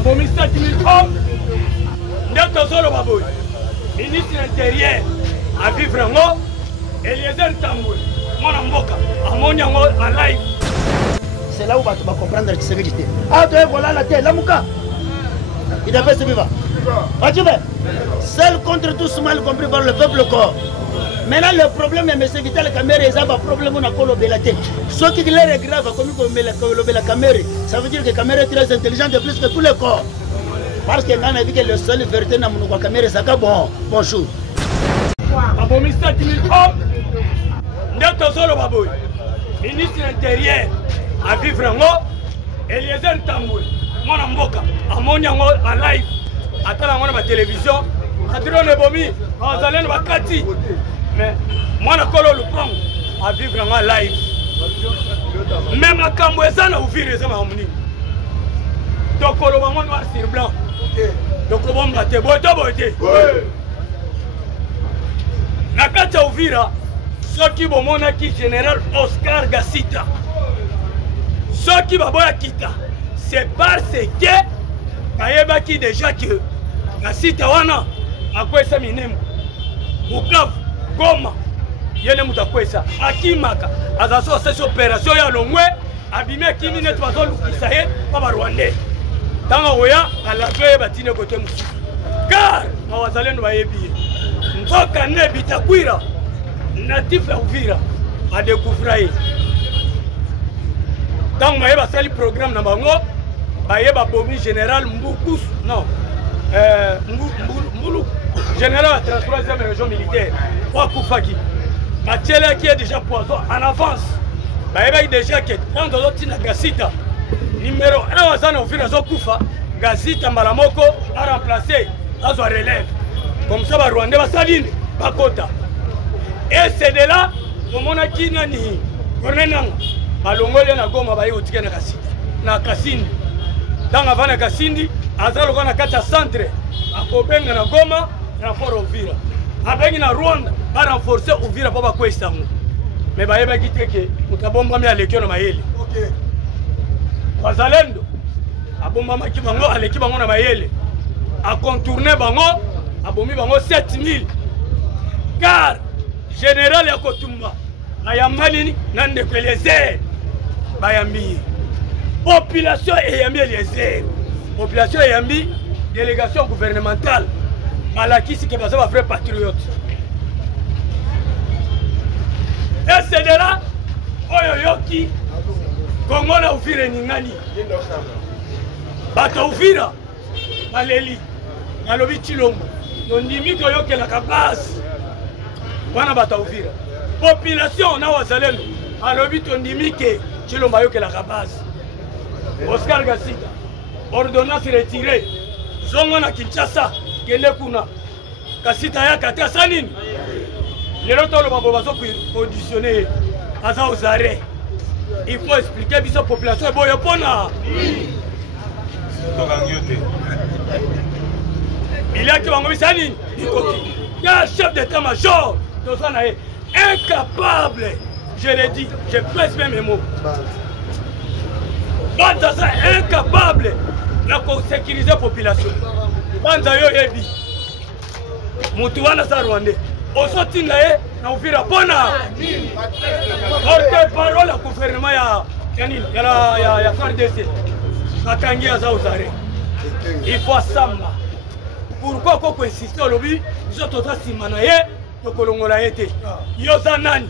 babomi 7000 hommes nde tozoloba boye ministre intérieur avivre yango Eliezer Tambwe mwana mboka amoni yango en live. C'est là où tu vas comprendre ce que j'étais. Ah, tu es voilà la terre, la mouka. Il a fait ce vivant. Ah, tu veux? Seul contre tous, mal compris par le peuple corps. Maintenant, le problème est M. Vital Kamerhe, il y a un problème on a colobé. Ce qui est grave, comme colobé la Kamerhe, ça veut dire que Kamerhe est très intelligent de plus que tous les corps. Parce que quand on a vu que le seul vérité dans mon Kamerhe, c'est que bonjour. Babomi 7000 hommes, Ndetozolo Baboy, ministre intérieur, à vivre en haut, Eliezer Tambwe, mon mboka, à mon yango en live, à la télévision, à drone bomi, à Zalen Bakati. Mais moi, je le prends à vivre en live. Même la Camboueza n'a ouvert les hommes à Omni. Donc, on va noir sur blanc. Donc, on va te boiter. Nakata ouvira, ceux qui vont monaki général Oscar Gassita. Ceux qui vont kita, c'est parce que Kayeba qui déjà que Gassita wana a quoi ça minemu. Bukavu, Goma, yene mutakwesa. Akimaka, azaso cette opération ya longwe, abime kimi ne twazo lukisaye baba Rwandais. Tanga oya alabe batine côté musu. Car mawazalendo bayebiye. Mboka ne bitakwira natif ya Uvira a découvrir. Tant que je sali programme na bango, bayeba bomi général Mboukus, non, Mboulou, général de la 3e région militaire, Wakufaki. Bachela qui est déjà poison en avance. Bayeba déjà que quand on tina Gassita, numéro 1 wazana Uvira Zokufa, Gassita Malamoko a remplacé, a zo relève. Comme ça, les Rwandais basaline, bakota. Et c'est de là, comme on a dit, nani, Cornenang, Malongole na Goma baye otike na Kasindi, na Kasindi. Dans avant na Kasindi, azalo kana kata centre, akobenga na Goma, renfort Uvira. Abengi na Rwanda, ba renforcer Uvira pour ba kwesta mu. Mais baye ba kiteke, mutabomba mi alekio na mayele. OK. Bazalendo, abomba maki bango aleki bango na mayele. A contourner bango abomi bango 7000 car général ya Kotumba ayamali nande Eliezer bayambi population eyambi Eliezer population eyambi délégation gouvernementale malakisi ke baza ba vrai patriote et c'est de là oyo yoki Kongo na Uvira ningani bato Uvira baleli alobi Chilombo ndimi toyoke la kabase wana bata Uvira population na wazalendo alobi tondimi ke Chilombo yoke la kabase Oscar Gassita ordonnance retirée zongo na Kinshasa kende kuna Gassita ya kata sanini lelo tolo babo bazo conditionner aza aux arrêts il faut expliquer biso population boyo pona il y a qui vont me dire il y a un chef d'état-major incapable, je l'ai dit, je pèse même mes mots. Banza incapable de sécuriser la population. Banza yo yebi. Mutuwana sa Rwandais. Osoti nae na Uvira bona. Porte parole au gouvernement ya FARDC. Katangia za uzare. Il faut samba. Pourquoi qu'on insiste au lobby, ils ont tout simanaye, to kolongola été. Yoza nani?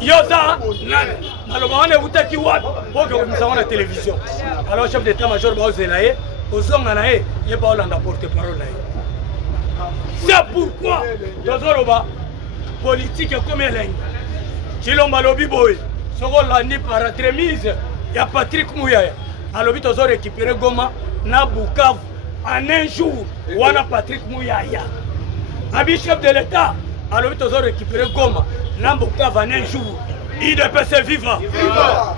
Yoza nani? Alors on est vouté wapi? Pour que nous avons la télévision. Alors chef d'état-major Baozelaye, aux hommes nae, il pas Hollande porte-parole nae. C'est pourquoi Dozoroba politique comme elle. Chilomba lobby boy, soro landi par remise, il y a Patrick Mouyaya. Alors lobby tozor récupérer Goma na Bukavu. En un jour, on a Patrick Mouyaya. Ami chef de l'État, alors ils ont récupéré Goma. Nambokav en un jour. Il de PC vivant.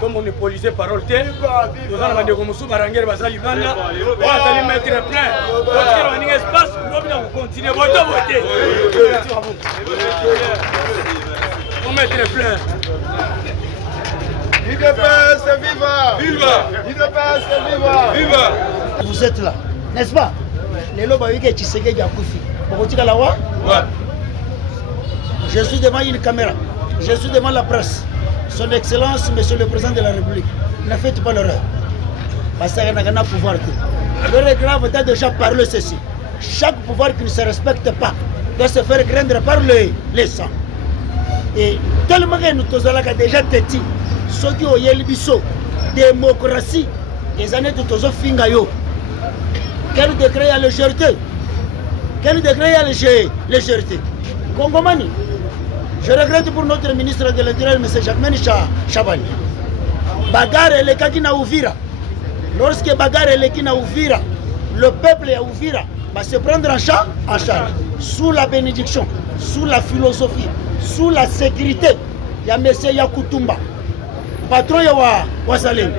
Comme on est polisé parole, nous allons demander comme sous Barangere Basali Banda. On va aller mettre plein. On va aller espace. On va continuer. On va voter. On va mettre plein. Il de PC viva. Viva. Il de PC viva. Viva. Vous êtes là, n'est-ce pas? Les lobes avec Tshisekedi à Koufi. Je suis devant une caméra, je suis devant la presse. Son Excellence, Monsieur le Président de la République, ne faites pas l'erreur. Parce qu'il y a un pouvoir. Le Régrave a déjà parlé ceci. Chaque pouvoir qui ne se respecte pas doit se faire craindre par les sangs. Et tellement que nous avons déjà têti, ceux qui ont eu démocratie, les années de Tozo Fingayo. Quel décret a légèreté? Quel décret a légèreté? Congomani. Je regrette pour notre ministre de l'Intérieur, M. Jacques Chabani. Bagarre et les Kakina Ouvira. Lorsque Bagarre et les Kakina Ouvira, le peuple à Ouvira va se prendre en charge. Sous la bénédiction, sous la philosophie, sous la sécurité. Il y a M. Yakutumba, patron de Wasalem.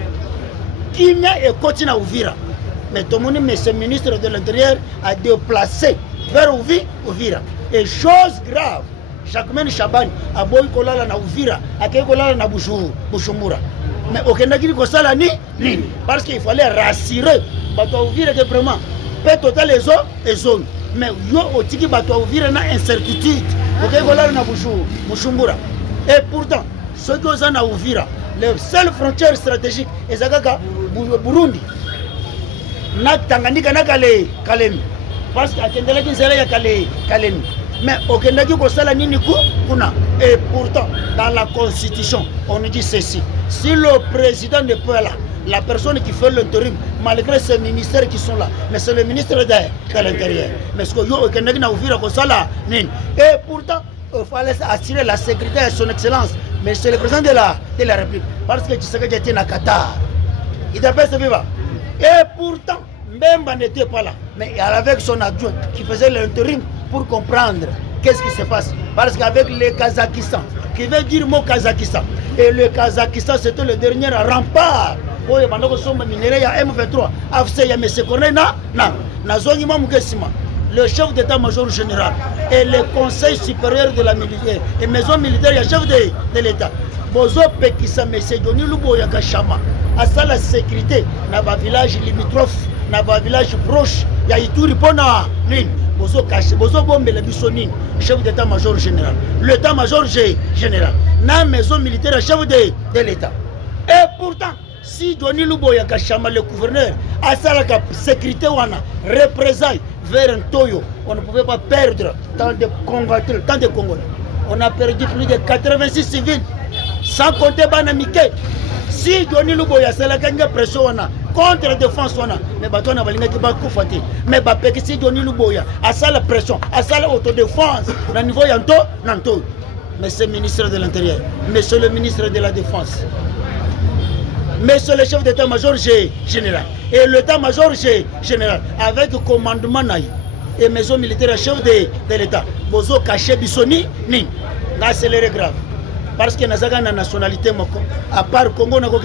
Kimia et Kotina Ouvira. Mais tout le monde, M. ministre de l'Intérieur, a déplacé vers Ouvira. Et chose grave. Jacques Chabani a boy kolala na Uvira, a kolala na Bujumbura. Mais aucun n'a dit que ça la ni, parce qu'il fallait rassurer bato Uvira que vraiment paix total les zones. Mais yo otiki bato Uvira na incertitude. Aucun kolala na Bujumbura. Et pourtant, ceux qui sont à Uvira, les seules frontières stratégiques, et Zagaka Burundi, na Tanganyika na Kalemi, parce qu'à Kendela qui serait Kalemi. Mais aucun n'a dit que ça la ni kuna. Et pourtant, dans la Constitution, on nous dit ceci. Si le président n'est pas là, la personne qui fait l'intérim, malgré ces ministères qui sont là, mais c'est le ministre de l'Intérieur. Mais ce que aucun n'a dit que ça la ni. Et pourtant, il fallait assurer la sécurité de son Excellence. Mais c'est le président de la République. Parce que tu sais que j'étais à Qatar. Il t'appelle ce vivant. Et pourtant, même n'était pas là. Mais avec son adjoint qui faisait l'intérim pour comprendre qu'est-ce qui se passe. Parce qu'avec le Kazakhstan, qui veut dire mot Kazakhstan, et le Kazakhstan c'était le dernier rempart. Le chef d'état-major général et le conseil supérieur de la militaire et maison militaire, il y a chef de l'État. Bozo Pekissa, M. Johnny Lubo Yakashama, à ça la sécurité, dans le village limitrophe, dans le village proche, il y a Ituri Pona, Bozo Kaché, Bozo Bombe la Bissonine, chef d'état-major général. L'état-major général, dans la maison militaire, chef de l'État. Et pourtant, si Johnny Lubo Yakashama, le gouverneur, à ça la sécurité, représailles vers un Toyo, on ne pouvait pas perdre tant de combattants, tant de Congolais. On a perdu plus de 86 civils, sans compter Banamike. Si Johnny Luboya, c'est la pression contre défense, mais bâton a valinga qui va couper. Mais si Johnny Luboya, à ça la pression, à ça l'autodéfense, au niveau Yanto, Monsieur le ministre de l'Intérieur, Monsieur le ministre de la Défense, Monsieur le chef d'état-major général, et l'état-major général, avec le commandement et maison militaire chef de l'État, Bozo caché Bissoni, là c'est le grave. Parce que nous avons une nationalité, à part Congo, nous avons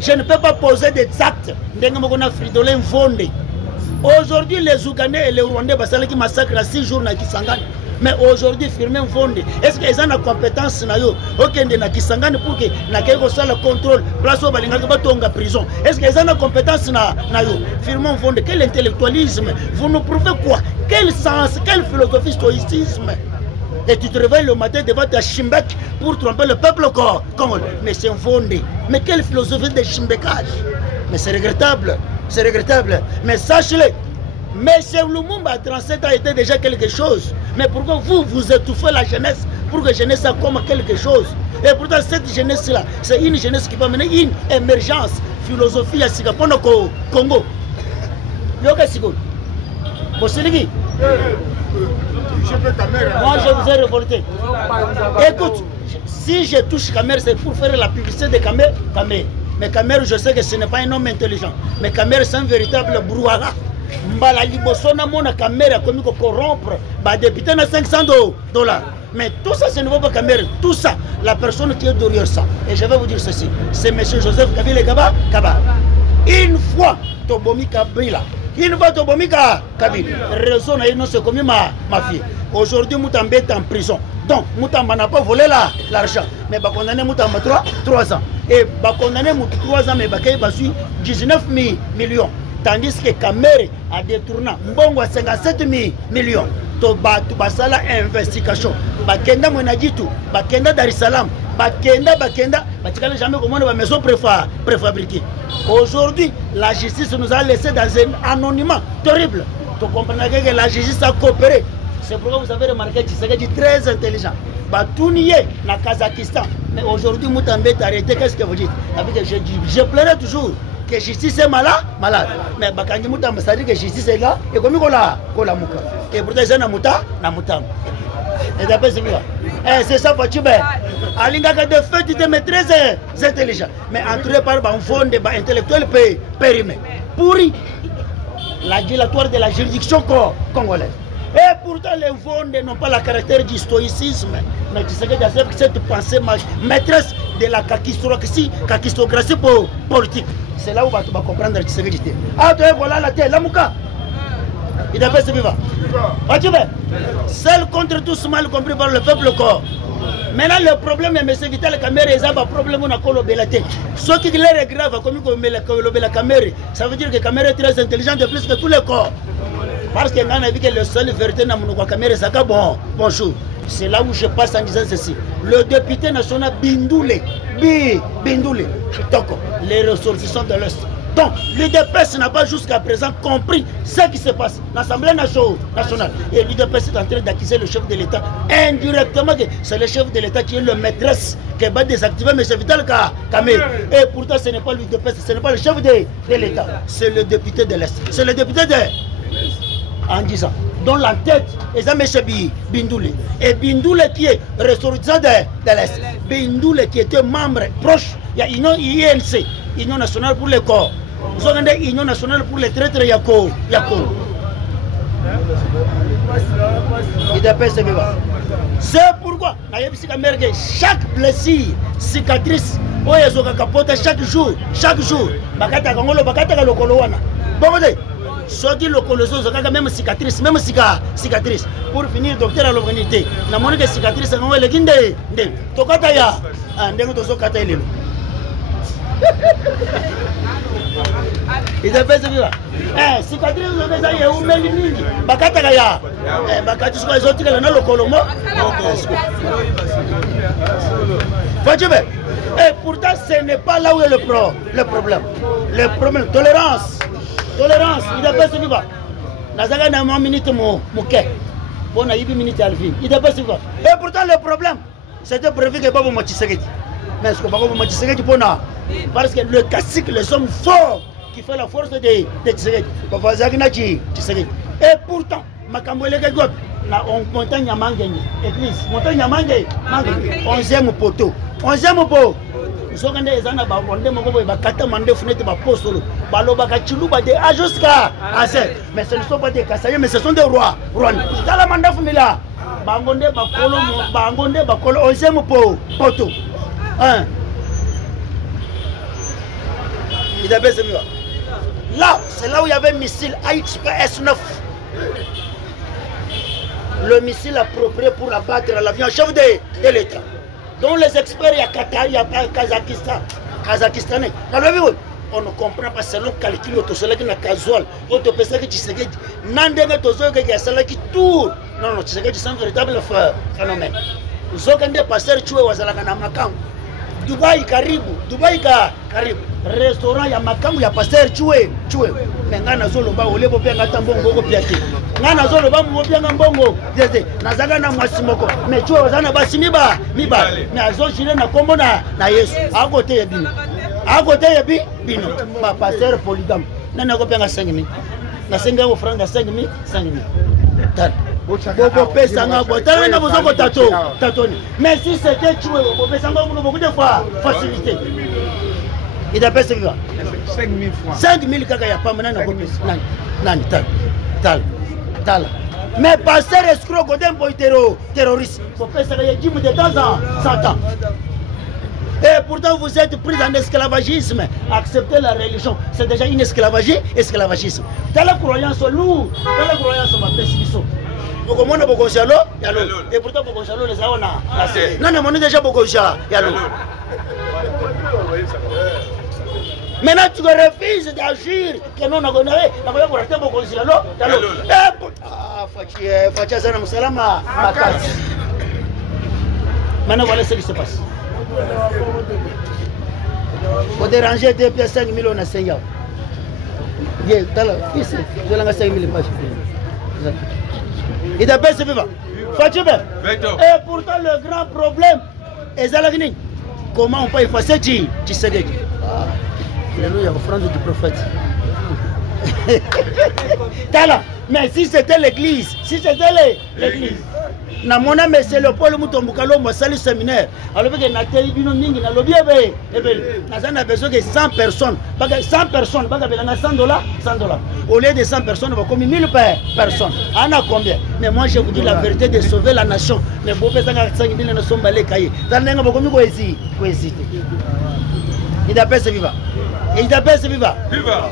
je ne peux pas poser des actes. Aujourd'hui, les Ougandais et les Rwandais qui massacrent à 6 jours dans Kisangani. Mais aujourd'hui, firmer Mfonde, est-ce qu'ils ont la compétence pour que le contrôle, place au Balinga prison? Est-ce qu'ils ont la compétence firmer Mfonde? Quel intellectualisme? Vous nous prouvez quoi? Quel sens, quelle philosophie stoïcisme? Et tu te réveilles le matin devant ta Chimbek pour tromper le peuple congolais. Mais c'est Mfonde. Mais quelle philosophie de Chimbekage? Mais c'est regrettable. C'est regrettable. Mais sache-le. Mais chez Lumumba, 37 ans était déjà quelque chose. Mais pourquoi vous étouffez la jeunesse pour que la jeunesse soit comme quelque chose? Et pourtant, cette jeunesse-là, c'est une jeunesse qui va mener une émergence philosophie à Singapour, Congo. Yoga Sigo. Bosiligi. Moi, je vous ai révolté. Écoute, si je touche Kamer, c'est pour faire la publicité de Kamer. Mais Kamer, je sais que ce n'est pas un homme intelligent. Mais Kamer, c'est un véritable brouhaha. Mbala libosona mona Kamer a commis corrompre député na $500. Mais tout ça, ce ne vaut pas Kamer. Tout ça, la personne qui est derrière ça. Et je vais vous dire ceci. C'est M. Joseph Kabila Kaba. Une fois, Tobomi Kabila, une fois to bomika Kabila raison na ino c'est comme ma fille aujourd'hui Moutamba est en prison donc Moutamba n'a pas volé l'argent mais va condamner Moutamba 3 ans et va condamner Moutamba 3 ans mais va qu'il va suivre 19 millions tandis que Kamere a détourné mbongo 57 millions to basala investigation bakenda Mwenajitu bakenda Dar es Salaam bakenda batikala jamais comment la maison préfabriquée. Aujourd'hui la justice nous a laissé dans un anonymat terrible. Tu comprends que la justice a coopéré. C'est pourquoi vous avez remarqué que c'est très intelligent. Batounié na Kazakhstan mais aujourd'hui Moutamba est arrêté. Qu'est-ce que vous dites? Je pleurais toujours que justice est malade mais bakangi Moutamba ça dit que justice est là et comme kola muka et pourtant c'est na Moutamba et d'après c'est ça Fatube alinga ka de fait de maîtrise intelligent mais entouré par un fond de intellectuel périmé pourri la dilatoire de la juridiction congolaise. Et pourtant les fonds n'ont pas le caractère du stoïcisme mais tu sais que cette pensée maîtresse de la kakistocratie politique. C'est là où tu vas comprendre que c'est que ah tu voilà la tête la mouka il a fait ce vivant Fatube seul contre tous mal compris par le peuple corps. Maintenant le problème est M. Vital Kamerhe est un problème on a colobélaté. Ce qui est grave comme la Kamerhe, ça veut dire que Kamerhe est très intelligent de plus que tous les corps. Parce que on a vu que le seul vérité dans mon Kamerhe c'est bonjour. C'est là où je passe en disant ceci. Le député national Bindoule, les ressortissants de l'Est. Donc, l'UDPS n'a pas jusqu'à présent compris ce qui se passe dans l'Assemblée nationale. Et l'UDPS est en train d'accuser le chef de l'État indirectement. C'est le chef de l'État qui est le maîtresse qui va désactiver M. Vital Kamerhe. Et pourtant, ce n'est pas l'UDPS, ce n'est pas le chef de l'État. C'est le député de l'Est. C'est le député de... En disant, dont la tête est M. Bindoule. Et Bindoule qui est ressortissant de l'Est. Bindoule qui était membre proche, il y a INC, Union nationale pour les corps. Vous avez une Union nationale pour les traîtres Yako. C'est pourquoi, chaque blessure, cicatrice, chaque jour, bakata Sodi le colosso, même cicatrice, cicatrice. Pour finir, docteur à l'humanité, la monnaie de cicatrice, on va le guider. Tokataya, and then to Sokataïl. Il a fait ça. Cicatrice, on a eu Melini, Bakataya, Bakatis, les autres, le colomo. Et pourtant, ce n'est pas là où est le problème. Le problème, tolérance, il a pas ce vivant. Nazaga n'a pas minute mouké. Bon, a 8 minutes à l'fin. Il a pas ce vivant. Et pourtant, le problème, c'était prévu que Babo Matisegeti. Mais est-ce que Babo Matisegeti pour nous? Parce que le cacique, les hommes forts qui fait la force de Tsegeti. Baba Zaginachi, Tsegeti. Et pourtant, Makamwele Gagot, la montagne à Mangeni, église, montagne à Mangeni, 11e poteau. 11e poteau. Sokande ezana ba bonde moko ba kata mande fenêtre ba postolo baloba ka chiluba de jusqu'à assez mais ce ne sont pas des Kasaïens mais ce sont des rois tala manda fumila bangonde ba kolo 11e poto hein il a baissé là c'est là où il y avait un missile AX-S9 le missile approprié pour abattre l'avion chef de l'État dont les experts, il y a Kazakhstan. On ne comprend pas selon le calcul de ce qui est casual. On te pense que tu sais que tu tourne. Non, tu sais que c'est un véritable phénomène. Nous avons des passeurs tués au Zalaganamakan. Dubaï Karibu. Restaurant, il y a Makam, il y a passeurs tués. Mais Nana Zoloba, on les voit bien à Tambongo Piati. Nana Zoloba, on voit bien à Bongo. Nazagana Massimoko. Mais tu as un Bassimiba, Miba. Mais à Zolchine, na Komona, na Yes. À côté, il y a Bino. Ma passeur polygame. Nana Gopin à 5 000. Na 5 000 francs à 5 000. Mais si c'était tué, beaucoup de fois facilité. Il a passé 5 000 francs. 5 000 kaka pas maintenant. Tal. Mais passer escroc godem pour terroriste. Faut faire ça de temps en temps. Et pourtant, vous êtes pris en esclavagisme. Accepter la religion, c'est déjà une esclavagisme. Dans la croyance, nous, dans la croyance, on va faire ce vous comprenez beaucoup de choses, et pourtant, beaucoup de choses, les gens ont. Non, non, on est déjà beaucoup de choses. Maintenant, tu refuses d'agir. Que non, on a beaucoup de choses. Ah, Fatia, ça n'a pas maintenant, voilà ce qui se passe. Pour déranger 2 pièces 5 000, on a 5 000. Bien, t'as là, fils, je l'ai 5 000 pages. Il t'appelle ce vivant. Fatima. Et pourtant, le grand problème est Zalagini. Comment on peut effacer Tshisekedi? Alléluia, offrande du prophète. T'as là, mais si c'était l'église, l'église. Na mona mais le Paul Mutombukalo m'a salu séminaire. Alors que na télé bino ningi na lobby na besoin de 100 personnes. 100 personnes, baga belanga $100. Au lieu de 100 personnes, on va comme 1000 personnes. On a combien? Mais moi je vous dis la vérité de sauver la nation. Mais vous pensez que 5 000 ne sont pas les cahiers. Dans les gens comme hésiter. Il appelle ce viva. Il appelle ce viva.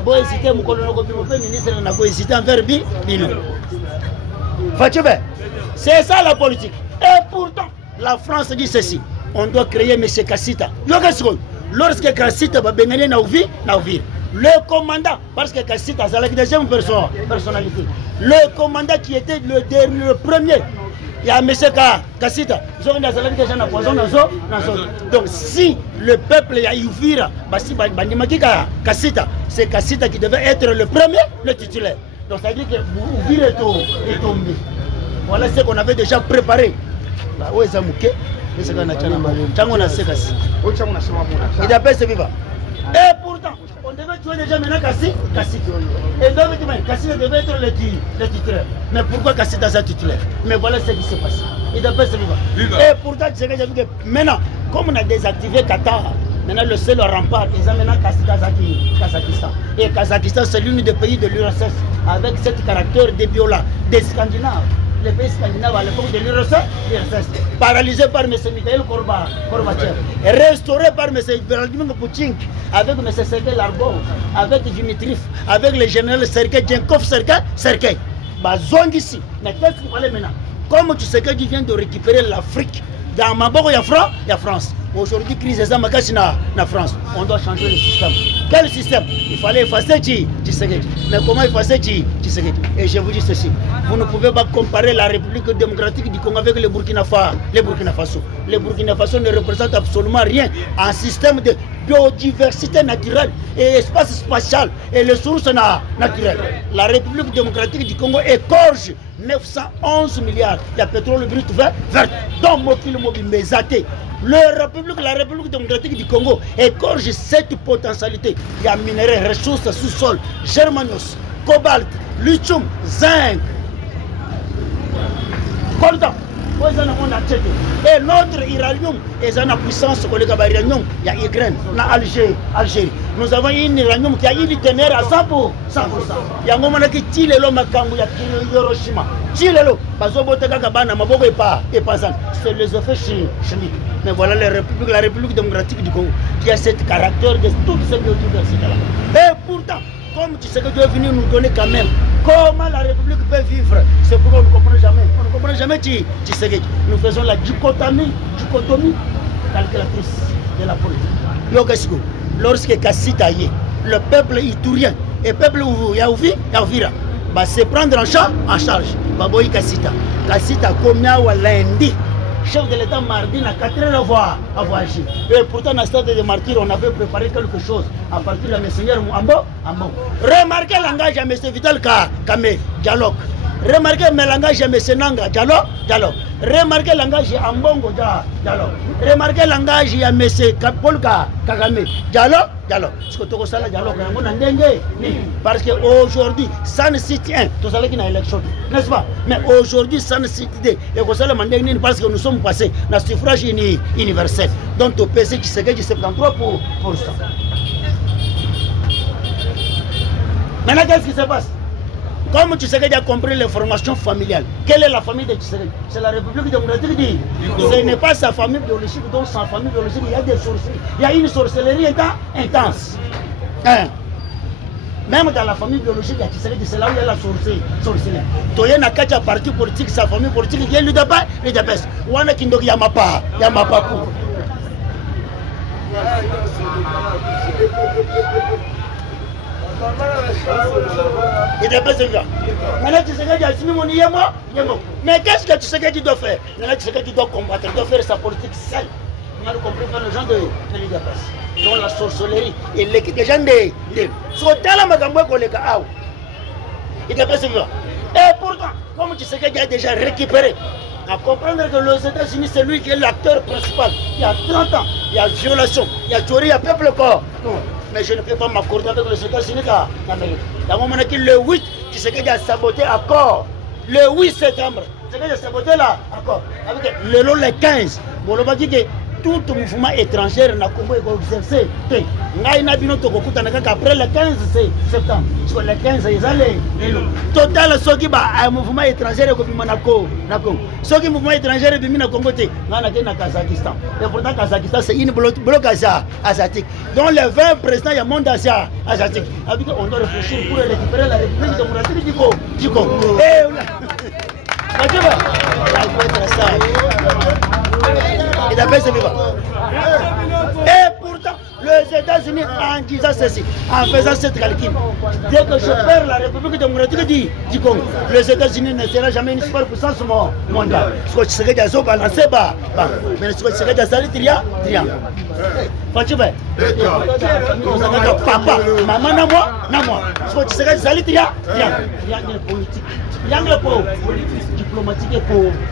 Bon hésiter mon colonel comme ministre n'a pas hésité envers Bino. Fatima. C'est ça la politique. Et pourtant, la France dit ceci. On doit créer M. Kassita. Lorsque Kassita va bénir Naouvir, le commandant, parce que Kassita, c'est la deuxième personnalité. Le commandant qui était le premier, il y a M. Kassita. Donc si le peuple a ouvert, c'est Kassita qui devait être le premier, le titulaire. Donc ça veut dire que Ouvir est tombé. Voilà ce qu'on avait déjà préparé. Où est Zamouké? Il appelle ce vivant. Et pourtant, on devait tuer déjà maintenant Kassita. Et donc, Kassita devait être le titulaire. Mais pourquoi Kassita est titulaire? Mais voilà ce qui s'est passé. Il appelle ce vivant. Et pourtant, maintenant, comme on a désactivé Qatar, maintenant le seul rempart, ils ont maintenant Kazakhstan. Et Kazakhstan, c'est l'une des pays de l'URSS avec cette caractère des violas, des Scandinaves. Les pays scandinaves à l'époque de l'URSS, paralysés par M. Mikhail Gorbatchev, restaurés par M. Vladimir Poutine, avec M. Sergei Lavrov, avec Dimitrov, avec le général Sergei Djenkov Sergei. Zong ici. Mais qu'est-ce qu'il fallait maintenant? Comme tu sais que tu viens de récupérer l'Afrique, dans Maboko, il y a France. Aujourd'hui, crise est en France. On doit changer le système. Quel système? Il fallait effacer Tshisekedi. Mais comment effacer Tshisekedi? Et je vous dis ceci. Vous ne pouvez pas comparer la République démocratique du Congo avec le Burkina Faso. Le Burkina Faso ne représente absolument rien en système de biodiversité naturelle et espace spatial et les sources naturelles. La République démocratique du Congo égorge 911 milliards. Il y a pétrole brut vert, dont Mokil Mobi Mezaté. La République démocratique du Congo égorge cette potentialité. Il y a minerais, ressources sous-sol, germanium, cobalt, lithium, zinc. Coltan. Et notre uranium est en puissance pour le uranium. Il y a Ukraine, Algérie. Nous avons une uranium qui a une teneur à 100%. Il y a un moment qui tire l'eau, il y a Hiroshima. Tire l'eau, c'est les effets chimiques. Mais voilà la République démocratique du Congo qui a ce caractère de toute cette biodiversité-là. Et pourtant, comme tu sais que Dieu est venu nous donner quand même comment la République peut vivre, c'est pourquoi on ne comprend jamais. On ne comprend jamais Tshisekedi. Nous faisons la dichotomie calculatrice de la politique. Lorsque Kassita y est, le peuple iturien et le peuple Yaouvira va se prendre en charge. Baboyi Kassita. Kassita combien ou lundi. Chef de l'État mardi n'a 4 heures à avoir agi. Et pourtant, dans le stade de martyrs, on avait préparé quelque chose à partir de M. Ambo. Remarquez le langage à M. Vital Kame, dialogue. Remarquez le langage à M. Nanga, dialogue. Remarquez le langage à Ambongo, dialogue. Remarquez le langage à M. Paul Kagame, dialogue. Parce qu'aujourd'hui, ça ne cite un, tout ça qui n'a élection, n'est-ce pas? Mais aujourd'hui, ça ne cite deux. Et parce que nous sommes passés dans le suffrage universel. Donc, au PC qui se gagne 73%. Maintenant, qu'est-ce qui se passe? Comme Tshisekedi a compris l'information familiale, quelle est la famille de Tshisekedi? C'est la République démocratique du Congo. Ce n'est pas sa famille biologique, donc sa famille biologique, il y a des sorcelleries. Il y a une sorcellerie intense. Hein? Même dans la famille biologique, c'est là où il y a la sorcellerie. Toye na kacha parti politique, sa famille politique, il y a le débat, les débats. Wana kindoki yamapa pour. Il est pas celui-là. Maintenant, Tshisekedi a signé mon yémo. Mais qu'est-ce que Tshisekedi doit faire? Maintenant, Tshisekedi doit combattre, il doit faire sa politique seule. On a compris par les gens de l'IDPS. Donc la sorcellerie et l'équipe des gens de sauter la magambo kolega aou. Il est pas celui-là. Et pourtant, comme Tshisekedi a déjà récupéré, à comprendre que les États-Unis, c'est lui qui est l'acteur principal. Il y a 30 ans, il y a violation, il y a tuerie, il y a peuple corps. Mais je ne peux pas m'accorder avec les États-Unis en Amérique. Dans le moment où le 8, Tshisekedi a saboté l'accord. Le 8 septembre, Tshisekedi a saboté l'accord. Avec le 15, bon, on va dire que tout mouvement étranger n'a pas exercé. Après le 15 septembre, sur le 15, ils allaient. Total, ceux qui ont un mouvement étranger, ceux qui ont un mouvement étranger, ils ont un Kazakhstan. Et pourtant, Kazakhstan, c'est une bloc asiatique. Donc, les 20 présidents du monde asiatique. On doit réfléchir pour récupérer la République démocratique du Congo. Et pourtant, les États-Unis, en disant ceci, en faisant cette calcul, dès que je perds la République démocratique du Congo, les États-Unis ne seront jamais une superpuissance mondiale. Ce que Tshisekedi a balancé, mais ce que Tshisekedi a sali, triant. Papa, maman, na moi. Ce que Tshisekedi a sali, triant. Il y a une politique. Il y a une politique diplomatique et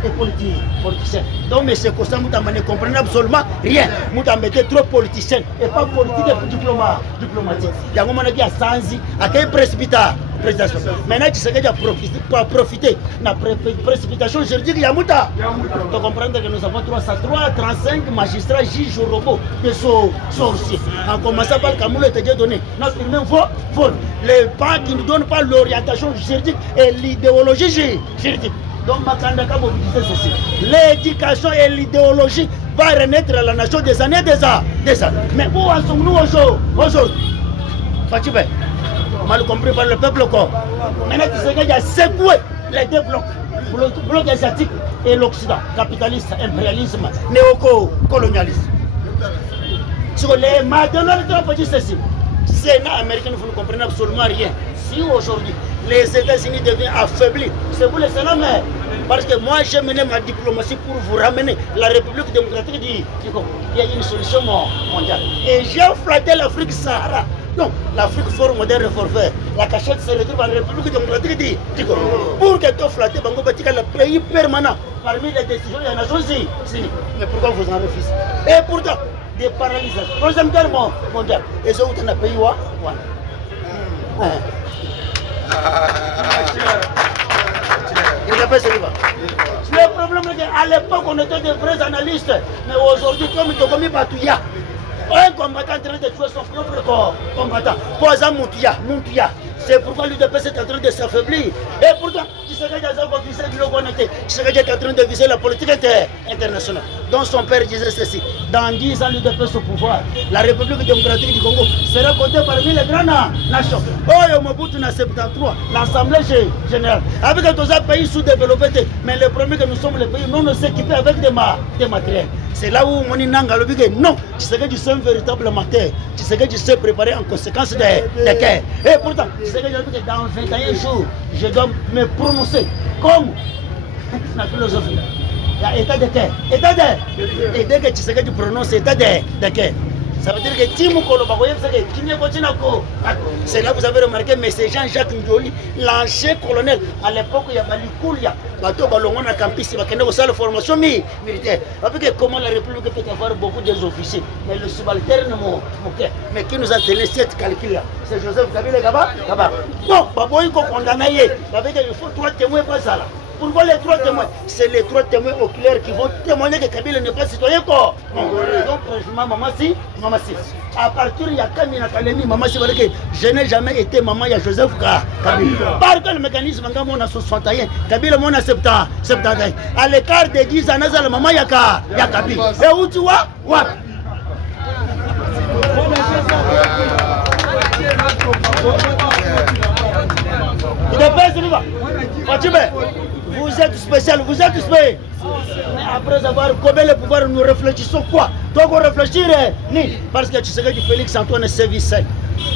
politicien. Donc, mais c'est comme ça, nous ne comprenons absolument rien. Nous avons été trop politiciens et pas politique et diplomatique. Il y a un moment qui a senti à quel précipitation. Maintenant, tu sais qu'il y a profité de la précipitation juridique. Il y a mouta. Tu comprends que nous avons 35 magistrats, juges, robots, des sorciers. En commençant par le Cameroun, il était donné. Notre même vol. Les banques qui ne donnent pas l'orientation juridique et l'idéologie juridique. Donc, Makandaka mobilisé ceci. L'éducation et l'idéologie va renaître à la nation des années. Mais où en sommes-nous aujourd'hui? Fatibé, mal compris par le peuple corps. Maintenant, tu sais qu'il y a secoué les deux blocs. Le bloc asiatique et l'Occident. Capitaliste, impérialisme, néocolonialisme. Sur les Donald Trump dit ceci. Sénat américain, vous ne comprenez absolument rien. Si aujourd'hui, les États-Unis deviennent affaiblis, c'est vous le Sénat, mais parce que moi j'ai mené ma diplomatie pour vous ramener la République démocratique du Congo. Il y a une solution mondiale. Et j'ai flatté l'Afrique Sahara. Donc l'Afrique fort moderne et fort vert. La cachette se retrouve en République démocratique du Congo. Pour que tu flattes, Bango Batika, le pays permanent parmi les décisions des Nations Unies. Mais pourquoi vous en refusez? Et pourtant, des paralysations. Troisième guerre mondiale. Et ça, vous avez un pays où? Le problème est qu'à l'époque, on était des vrais analystes. Mais aujourd'hui, comme il a commis Batouya, un combattant en train de tuer son propre combattant. Posa Moutia. C'est pourquoi l'UDPS est en train de s'affaiblir. Et pourtant, Tshisekedi est en train de viser la politique internationale. Donc son père disait ceci. Dans 10 ans, l'UDPS au pouvoir, la République démocratique du Congo sera comptée parmi les grandes nations. Oh, Mobutu na 73, l'Assemblée générale. Avec un pays sous-développé, mais le premier que nous sommes les pays non équipés avec des matériels. C'est là où Moni Nanga le dit non, Tshisekedi c'est un véritable amateur. Tshisekedi s'est préparé en conséquence des guerres. Et pourtant, Tshisekedi dit que dans 21 jours, je dois me prononcer comme la philosophie. Il y a état de guerre. Et dès que Tshisekedi prononce état de guerre, ça veut dire que c'est là que vous avez remarqué, mais c'est Jean-Jacques Ndioli, l'ancien colonel. À l'époque, il y avait Likoulia, Balongon à Campus, il y avait une formation militaire. Comment la République peut avoir beaucoup d'officiers, mais le subalterne, mais qui nous a donné cette calcul-là? C'est Joseph Kabila Gaba. Non, Baboïko condamné. Il faut 3 témoins, pas ça là. Pourquoi les 3 témoins? C'est les 3 témoins oculaires qui vont témoigner que Kabila n'est pas citoyen quoi. Donc maman si, maman si. À partir il y a Kamina Kalemi, maman si, que je n'ai jamais été maman, il y a Joseph Kabila. Par quel mécanisme on a 61, Kabila mon a 70. À l'écart de 10 ans, la maman il y a Kabila. Et où tu vois? Vous êtes spécial, vous êtes spécial. Mais après avoir commis le pouvoir, nous réfléchissons quoi? Donc on réfléchit, parce que tu sais que Félix Antoine sévit seul.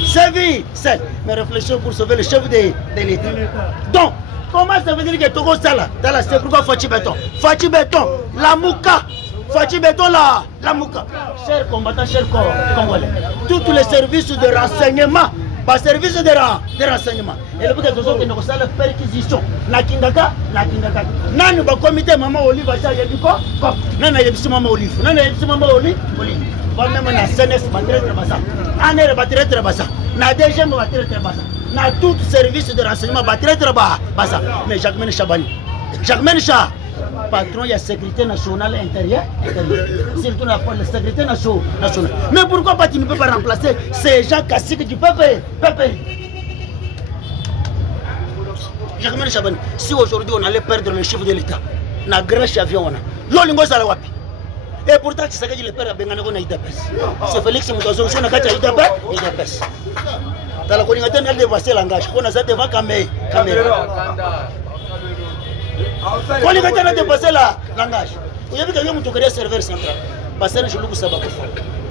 Sévit seul. Mais réfléchissons pour sauver le chef de l'État. Donc, comment ça veut dire que Togo Sala? C'est pourquoi Fachi Béton? Fachi Béton, la Mouka. Fachi Béton, la Mouka. Chers combattants, chers Congolais, tous les services de renseignement. Pas service de renseignement. Et le but de que nous avons perquisition. Nakingaka. Nani ba comité maman Olive a chargé du corps. Nana yebisi maman Olive. Olive. Va même na CNS battre très bassa. Aner battre très bassa. Na DG battre très bassa. Na tout service de renseignement battre très bassa. Mais Jacques Chabani. Patron, il y a sécurité nationale intérieure. Surtout la sécurité nationale. Mais pourquoi pas tu ne peux pas remplacer ces gens caciques du peuple? Jacques Chabani, si aujourd'hui on allait perdre le chef de l'État, on a grand avion, et pourtant tu sais que le père a bien gagné c'est Félix Moutozo, c'est un cas d'IDPS. Dans la coordination de passer langage, on a ça devant caméra. Quand les gars ont dépassé la langage, vous avez vu qu'il y a un serveur central.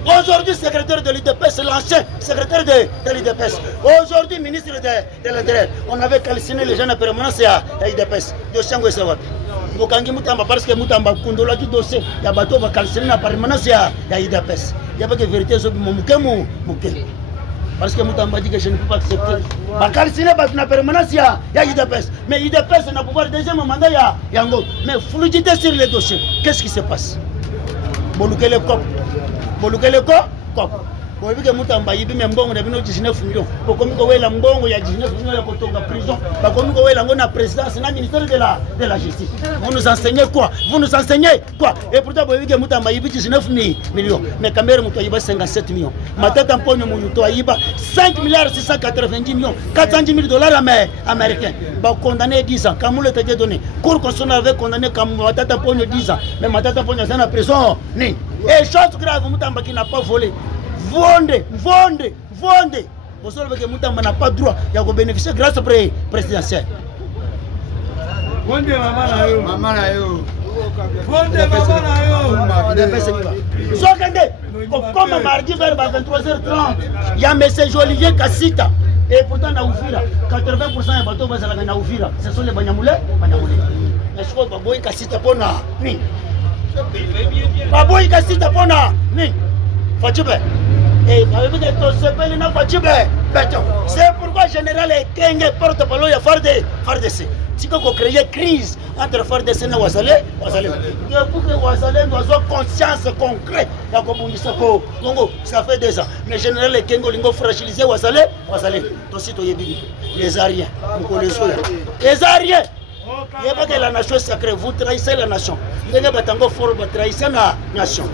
Aujourd'hui, secrétaire de l'IDPS, l'ancien secrétaire de l'IDPS. Aujourd'hui, ministre de l'Intérieur. On avait calciné les gens en permanence à l'IDPS. De Sango et Sawat. Bokangi Moutamba, parce que Moutamba Kondola qui dossier, il y a bateau va calciner en permanence à l'IDPS. Il n'y a pas de vérité sur mon Moukemou. Parce que Moutamba dit que je ne peux pas accepter. Calciner parce que permanence il y a l'IDPS. Mais l'IDPS n'a pas pouvoir deuxième mandat il y a Ngo. Mais fluidité sur les dossiers. Qu'est-ce qui se passe? Boluke le cop. Vous avez vu que Moutamba il y a 19 millions. Pour que vous ayez 19 millions de prison. Pour que vous ayez la présidence, le ministère de la Justice. Vous nous enseignez quoi? Et pourtant, vous avez vu que Moutamba il y a 19 millions. Mais Cameroun il y a 57 millions. Matata Mponyo Mounuto il y a 5 milliards 690 millions. 410 000 dollars américains. Bah condamné 10 ans. Kamoul était donné. Cour constitutionnelle avait condamné Matata Mponyo 10 ans. Mais Matata Mponyo est en prison. Et chose grave, Moutamba qui n'a pas volé. Vondez. Vous savez que Moutamba n'a pas le droit de bénéficier grâce au présidentiel. Comme mardi vers 23h30, il y a M. Olivier Kassita. Et pourtant, on a ouvert 80% des bateaux à Ouvira. Ce sont les Banyamoulés. Mais je crois que Baboy Kassita Pona. Baboy Kassita Pona. C'est pourquoi le général Kenge porte-parole de FARDC. Si on crée une crise entre FARDC et Ouazalé, pour que Ouazalé ait conscience concrète, ça fait 2 ans. Mais le général Kenge a fragilisé Ouazalé, les Ariens, les Ariens. Il n'y a pas que la nation sacrée, vous trahissez la nation. Vous n'avez pas trahissez la nation.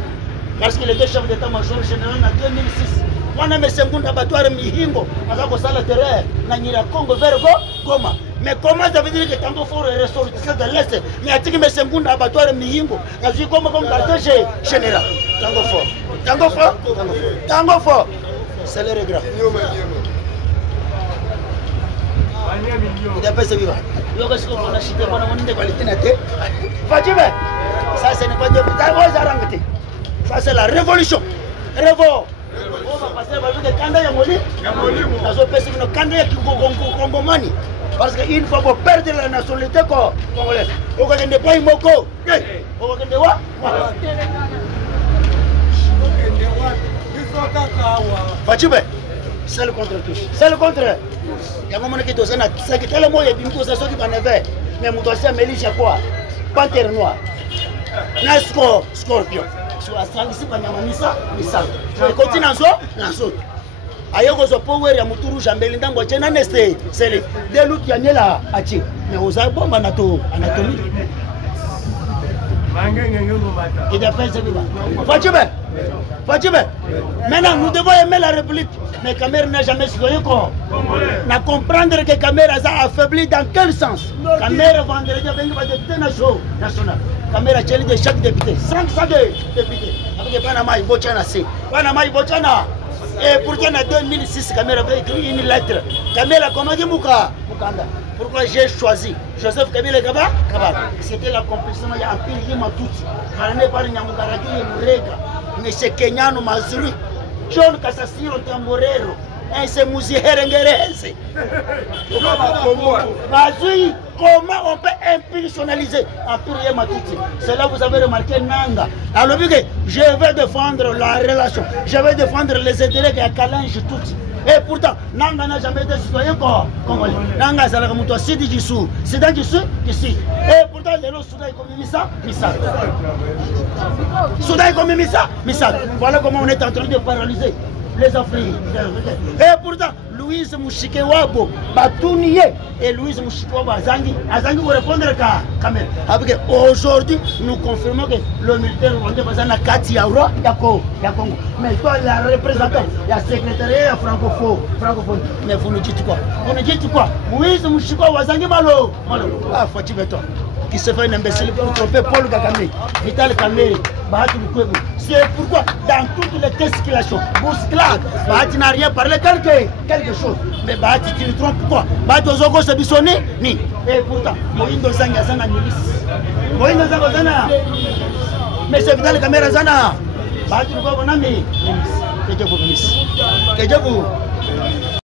Parce que les 2 chefs d'état-major général en 2006, on a mis un abattoir Mihingo, on a la terre, on a Congo vers Goma. Mais comment ça veut dire que Tango Fort est ressortissant de l'Est? Mais à Tigme Sengun abattoir Mihingo, on a vu comme quartier général. Tango Fort. C'est le regret. Il a pas ce vivant. Ça, ce n'est pas de l'hôpital. Ça, c'est la révolution. On va passer par le Kanda Yamoli. Parce qu'une fois qu'on perd la nationalité congolaise, on ne gagne pas une moko. On va gagner quoi? Fatime, c'est le contre tous. C'est le contraire. Il y a un moment qui est aussi c'est que tellement il y a une chose qui va never. Mais mon dossier Mélis, c'est quoi? Panthère noire. Scorpion. Asangisi banyamanisa misala ekoti nazo ayoko zo power ya muturu jambeli ndango chena neste sele de luki anyela achi Mais vous avez bombe anatomie. Il dépêche de vivre. Fatime. Maintenant, nous devons aimer la République. Mais Cameroun n'a jamais citoyen quoi. N'a comprendre que Cameroun a affaibli dans quel sens. Cameroun vendredi va député national. Cameroun a tiré de chaque député. 500 députés. Avec Panama, il Bochana. Et pourtant, en 2006, Cameroun avait écrit une lettre. Cameroun a commandé Mukanda. Pourquoi j'ai choisi Joseph Kabila Kabak? C'était l'accomplissement de l'Empire Yimatuti. Ramené par Nyamugaragi et Murega. M. Kenyano Mazuri. John Cassasiro Tamborero. Et c'est Mouzi Herengerese. Comment on peut impulsionaliser l'Empire Yimatuti? C'est là que vous avez remarqué Nanga. Alors, je vais défendre la relation. Je vais défendre les intérêts de Kalange Tuti. Et pourtant, Nanga n'a jamais été citoyen congolais. Nanga, c'est la remontée. C'est du dessous. C'est dans dessous, ici. Et pourtant, les Soudan, comme Missa. Soudan, comme Missa. Voilà comment on est en train de paralyser les Africains. Et pourtant, Louise Mouchikewabo, Batounié et Louise Mouchikewabo Azangi pour répondre à Cameroun. Aujourd'hui, nous confirmons que le militaire rwandais va à Kati Yaoura, Congo. Mais toi, la représentante, la secrétariat francophone. Mais vous nous dites quoi? Louise Mouchikewabo Azangi Malo. Ah, Fatime toi. Qui se fait un imbécile pour tromper Paul Kagame, Vital Kamere, Bahati Lukwebo. C'est pourquoi dans toutes les testiculations, bousculades, Bahati n'a rien parlé quelque chose. Mais Bahati, tu le trompes pourquoi? Bahati Ozogo se bissonné, ni. Et pourtant, Moïndo Zanga Zana milice. Moïndo Zanga Zana. Mais c'est Vital Kamere Zana. Bahati Lukwebo Nami. Que Dieu vous bénisse. Que Dieu vous.